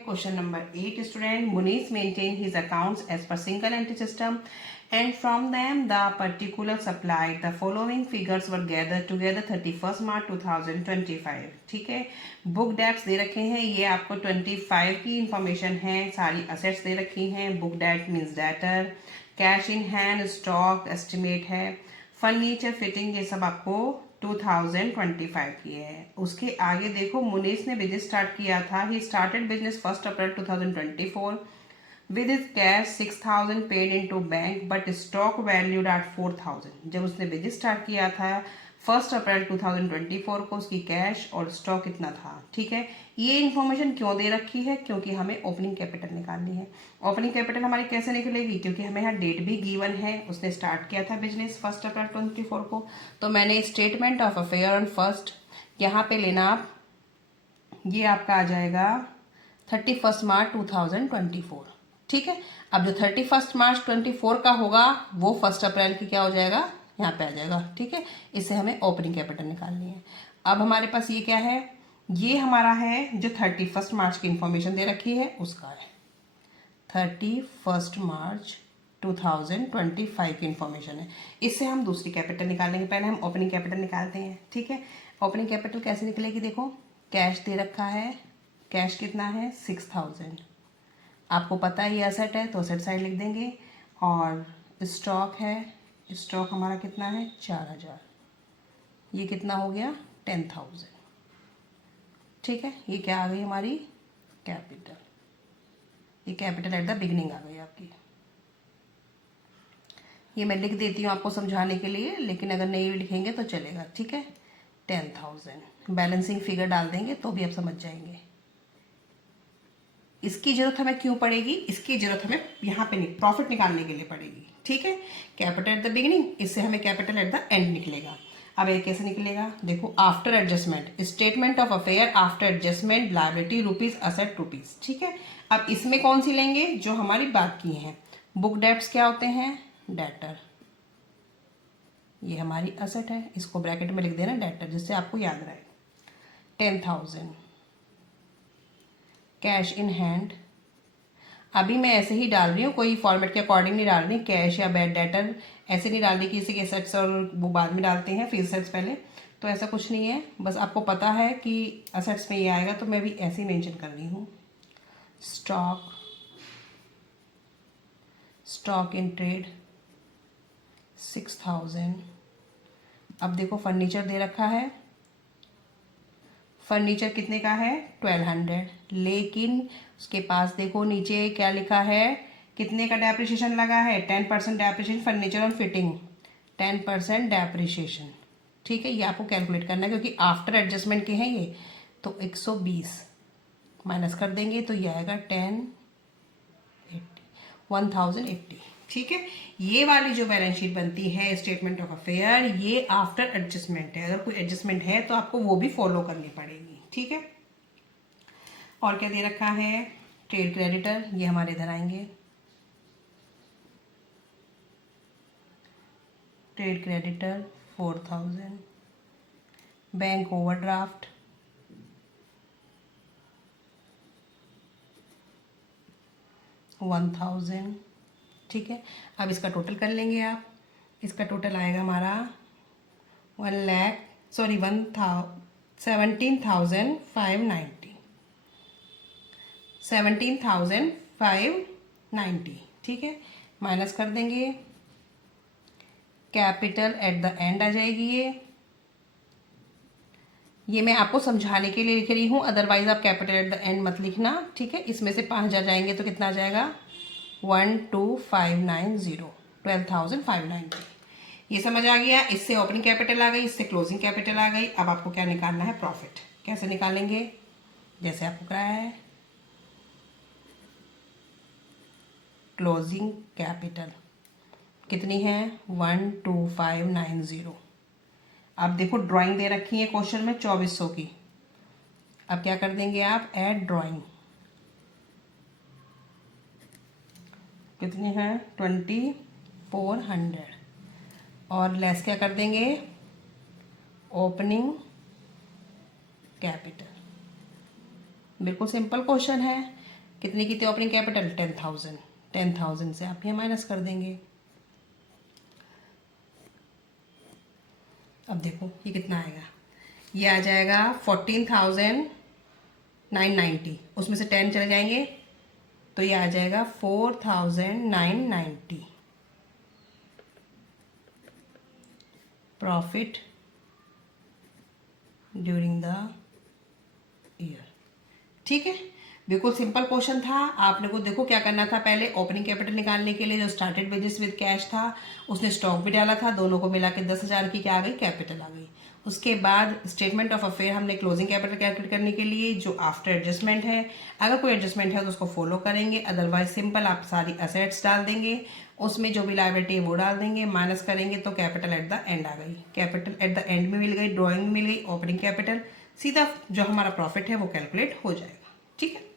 Question number 8, student. Munish maintain his accounts as per single entry system, and from them the particular supplied the following figures were gathered together 31st March 2025. ठीक है, book dates दे रखे हैं, ये आपको 25 की information है, सारी assets दे रखी हैं. Book that means debtor, cash in hand, stock estimate है, फर्नीचर फिटिंग, ये सब आपको 2025 की है. उसके आगे देखो, मुनीष ने बिजनेस स्टार्ट किया था. He started business 1 April 2024 with his cash 6000 paid into bank but stock valued at 4000. जब उसने बिजनेस स्टार्ट किया था 1 अप्रैल 2024 को, उसकी कैश और स्टॉक कितना था. ठीक है, ये इन्फॉर्मेशन क्यों दे रखी है? क्योंकि हमें ओपनिंग कैपिटल निकालनी है. ओपनिंग कैपिटल हमारी कैसे निकलेगी? क्योंकि हमें यहाँ डेट भी गिवन है, उसने स्टार्ट किया था बिजनेस 1 अप्रैल 24 को. तो मैंने statement of affair on first यहाँ पे लेना आप, ये आपका आ जाएगा 31 मार्च 2024. ठीक है, अब जो 31 मार्च 24 का होगा वो 1 अप्रैल की क्या हो जाएगा, यहाँ पे आ जाएगा. ठीक है, इससे हमें ओपनिंग कैपिटल निकालनी है. अब हमारे पास ये क्या है? ये हमारा है जो 31 मार्च की इंफॉर्मेशन दे रखी है उसका है. 31 मार्च 2025 की इंफॉर्मेशन है. इससे हम दूसरी कैपिटल निकालेंगे. पहले हम ओपनिंग कैपिटल निकालते हैं. ठीक है, ओपनिंग कैपिटल कैसे निकलेगी? देखो, कैश दे रखा है, कैश कितना है 6000. आपको पता है ये असेट है तो असेट साइड लिख देंगे. और स्टॉक है, स्टॉक हमारा कितना है 4000. ये कितना हो गया 10000. ठीक है, ये क्या आ गई हमारी कैपिटल. ये कैपिटल एट द बिगिनिंग आ गई आपकी. ये मैं लिख देती हूँ आपको समझाने के लिए, लेकिन अगर नहीं लिखेंगे तो चलेगा. ठीक है, 10000 बैलेंसिंग फिगर डाल देंगे तो भी आप समझ जाएंगे. इसकी जरूरत हमें क्यों पड़ेगी? इसकी जरूरत हमें यहाँ पे प्रॉफिट निकालने के लिए पड़ेगी. ठीक है, कैपिटल एट द बिगिनिंग, इससे हमें कैपिटल एट द एंड निकलेगा. अब ये कैसे निकलेगा? देखो, after adjustment, statement of affair after adjustment, liability rupees, asset rupees. ठीक है, अब इसमें कौन सी लेंगे? जो हमारी बाकी हैं. बुक डेट्स क्या होते हैं? डेटर. ये हमारी असेट है, इसको ब्रैकेट में लिख देना डेटर, जिससे आपको याद रहे. 10000 कैश इन हैंड. अभी मैं ऐसे ही डाल रही हूँ, कोई फॉर्मेट के अकॉर्डिंग नहीं डाल रही. कैश या बैड डेटर ऐसे नहीं डाल रही कि इसी के सेट्स और वो बाद में डालते हैं, फिर सेट्स पहले. तो ऐसा कुछ नहीं है, बस आपको पता है कि असेट्स में ये आएगा तो मैं भी ऐसे ही मेंशन कर रही हूँ. Stock, stock in trade 6000. अब देखो, फर्नीचर दे रखा है. फर्नीचर कितने का है? 1200. लेकिन उसके पास देखो नीचे क्या लिखा है, कितने का डेप्रिसिएशन लगा है? 10% डेप्रिसिएशन फर्नीचर और फिटिंग, 10% डेप्रिसिएशन. ठीक है, ये आपको कैलकुलेट करना है क्योंकि आफ्टर एडजस्टमेंट के हैं ये. तो 120 माइनस कर देंगे तो ये आएगा 1080. ठीक है, ये वाली जो बैलेंस शीट बनती है स्टेटमेंट ऑफ अफेयर, ये आफ्टर एडजस्टमेंट है. अगर कोई एडजस्टमेंट है तो आपको वो भी फॉलो करनी पड़ेगी. ठीक है, और क्या दे रखा है? ट्रेड क्रेडिटर, ये हमारे इधर आएंगे. Trade creditor 4000. Bank overdraft 1000. ठीक है, अब इसका टोटल कर लेंगे आप. इसका टोटल आएगा हमारा 17,590. 17,590. ठीक है, माइनस कर देंगे. कैपिटल एट द एंड आ जाएगी. ये मैं आपको समझाने के लिए लिख रही हूँ, अदरवाइज आप कैपिटल एट द एंड मत लिखना. ठीक है, इसमें से 5000 जाएंगे तो कितना आ जाएगा? 12590, 12,590. ये समझ आ गया. इससे ओपनिंग कैपिटल आ गई, इससे क्लोजिंग कैपिटल आ गई. अब आपको क्या निकालना है? प्रॉफिट. कैसे निकालेंगे? जैसे आपको कराया है. क्लोजिंग कैपिटल कितनी है? 12590. अब देखो, ड्राइंग दे रखी है क्वेश्चन में 2400 की. अब क्या कर देंगे आप? Add drawing. कितनी है? 2400. और लेस क्या कर देंगे? Opening capital. बिल्कुल सिंपल क्वेश्चन है. कितनी की थी ओपनिंग कैपिटल? 10,000। 10,000 से आप ये माइनस कर देंगे। अब देखो ये कितना आएगा, ये आ जाएगा 14,990, उसमें से 10 चले जाएंगे तो ये आ जाएगा 4,990 प्रॉफिट ड्यूरिंग द ईयर। ठीक है, बिल्कुल सिंपल क्वेश्चन था। आपने को देखो क्या करना था, पहले ओपनिंग कैपिटल निकालने के लिए जो स्टार्टेड बिजनेस विद कैश था उसने स्टॉक भी डाला था, दोनों को मिला के 10,000 की क्या आ गई? कैपिटल आ गई। उसके बाद स्टेटमेंट ऑफ अफेयर हमने क्लोजिंग कैपिटल कैलकुलेट करने के लिए जो आफ्टर एडजस्टमेंट है, अगर कोई एडजस्टमेंट है तो उसको फॉलो करेंगे, अदरवाइज सिंपल आप सारी असेट्स डाल देंगे, उसमें जो भी लायबिलिटी है वो डाल देंगे, माइनस करेंगे तो कैपिटल एट द एंड आ गई। कैपिटल एट द एंड में मिल गई, ड्रॉइंग में मिल गई ओपनिंग कैपिटल, सीधा जो हमारा प्रॉफिट है वो कैलकुलेट हो जाएगा। ठीक है।